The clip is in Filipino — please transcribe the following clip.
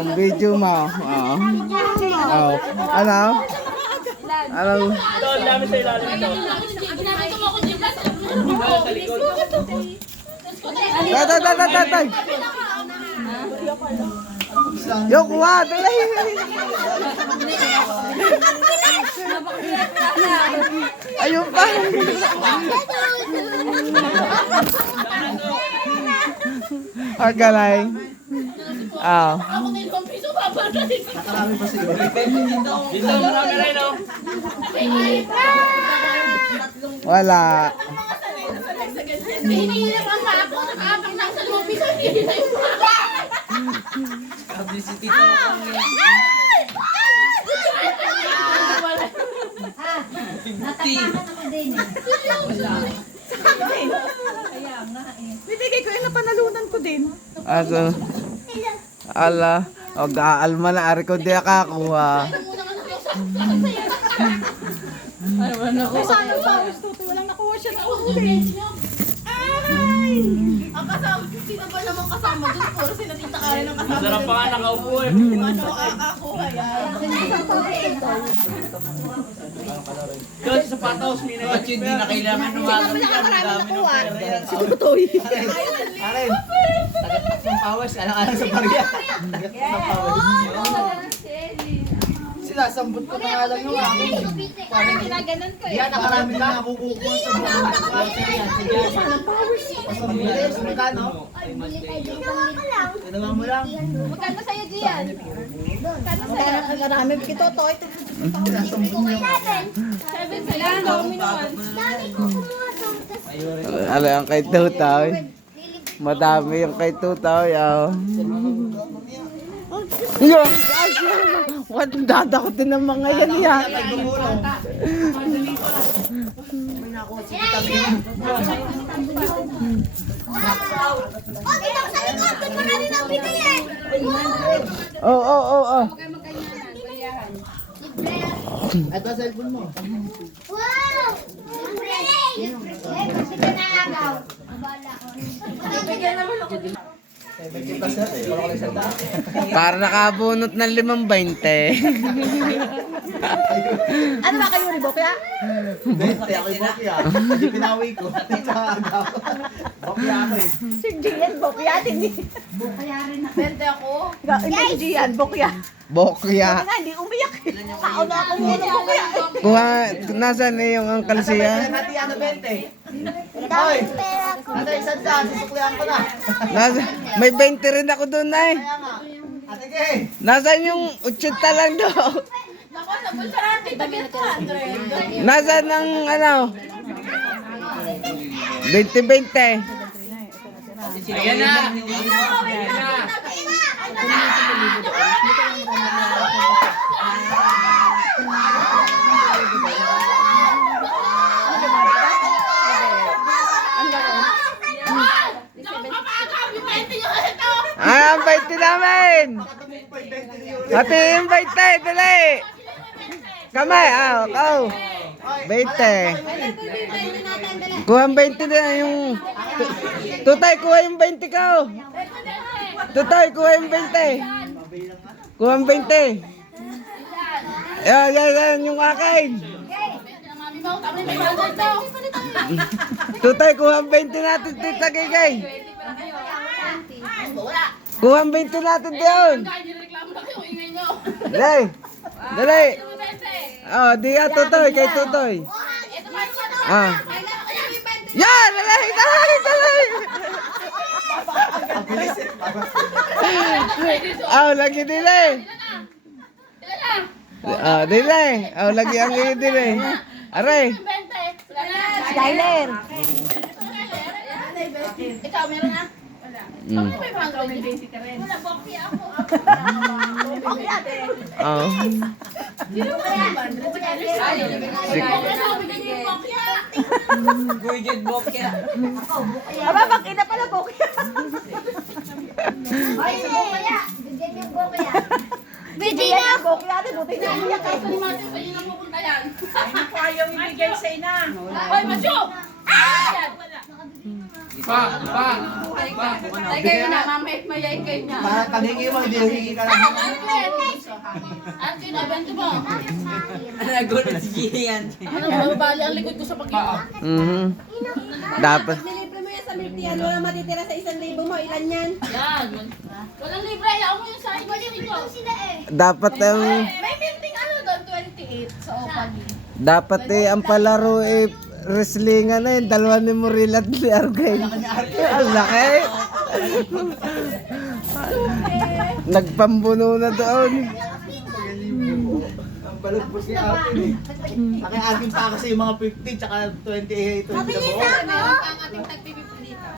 Ang video mo. Oo. Oh. Ano? Ano? Ito, ang dami sa ilalim ito. Sa likod. Tay. Yo, kuha. Dali. Ayun pa. Ang galing. Ah. Nakarami pa siguro. Dito, marami rin, no? Wala. Publicity to. Bibigay ko yung napanalunan ko din. Aso. Ala. O, gaalma na. Ari ko di akakuha. Sana pa, Tutoy, walang nakuha siya na uli. Ay! Ang kasama, sino ba namang kasama dun? Puro sila tita Karen ang kasama Masarap pa nga nakaupo eh. Ano makakakuha yan? Ito, sa sapatos, may Ba't yun di na kailangan numagang yan? Ang dami ng pera yan. Si Tutoy. Aren, tagatak ng pawas. Alang-alang sa barya. Tagatak ng pawas. Sinasambot ko na nga lang yung akin. Ginaganon ko Yan, nakarami na nakukukuha sa mga. Sige yan, sige yan. Pagbilis, magkano? Tinawang mo lang. Magkano sa'yo diyan? Magkano sa'yo? Marami kay Tutoy. Sinasambot mo yung 7 sa'yo. Ang dami naman. Ala, ang kay Tutoy. Madami yung kay Tutoy. Oh. Yo! What? Dadakot din ng mga yan yan. Oh. Ito cellphone mo. Wow! Ang galing! Kasi pinagaw. Bigyan naman ako. Para nakabunot ng 5.20. Ano ba kayo, Ribo? Kaya? Bente, ako yung bokya. Hindi pinawi ko. Sa agaw. Bokya ako eh. Si Gian, Bokya. Hindi. Bente ako. Hindi si Gian, Bokya. Bokya. Nga, hindi umiyak. Kao na ako muna, Bokya. Kuha, nasaan na yung Uncle siya? Nati ano 20? Hoy! Nati isang daan, susuklihan ko na. May 20 rin ako doon ay. Kaya nga. Ate Gay! Nasaan yung 80 lang doon? Naku, sa bulsa natin. Tabi 200. Nasaan ang ano? 20-20. Ayan na. Ah, ang 20 namin. Pati yung 20, dali. Kamay, kau. 20. Kuha ang 20 na yung... Tutay, kuha yung 20 ka. Tutay, kuha yung 20. Kuha ang 20. Yan, yung akin. Tutay, kuha ang 20 natin, tita Kikay. Kuha ang 20 natin diyon. Dali. Dali. Oh, diya, Tutoy, kay Tutoy. Ah. Yan, dali. Lagi dili. Dili. Lagi ang dili. Aray. Skyler. Ikaw, meron na? Mm. Ano ba yung mga gawin? Basic ka rin. Wala, bokeh ako. Bokya din. Oh. Sino ba yan? Ano, bigyan niyo yung bokeh. Guigid bokya. Aba, mag-ina pala, Bokya. Ay, bukaya. Bigyan yung bukaya. Hindi yan, Bokya. Buti na umiyak. Kaso ni Martin, sa'yo na pupunta yan. Ayaw ibigay sa ina. Hoy, Macho! Yan. Tay kayo na, mamay mayayin kayo niya. Para paghingi mo, hindi humingi ka lang. Arkin, abento mo. Nagulat si Gigi yan. Ano, mababali ang likod ko sa pag-iwa. Dapat. Nilibre mo yan sa milk yan. Walang matitira sa 1,000 mo. Ilan yan? Yan. Walang libre, ayaw mo yung sa akin. Dapat ang May minting ano doon, 28 sa Opagi. dapat ang palaro wrestlingan na yun. Dalawa ni Muril at ni Argay. Ang laki. Nagpambuno na doon. Ang balog po si Akin eh. Akin pa kasi yung mga 50 tsaka 28. Mabilis ako. Meron pa ang ating tag-50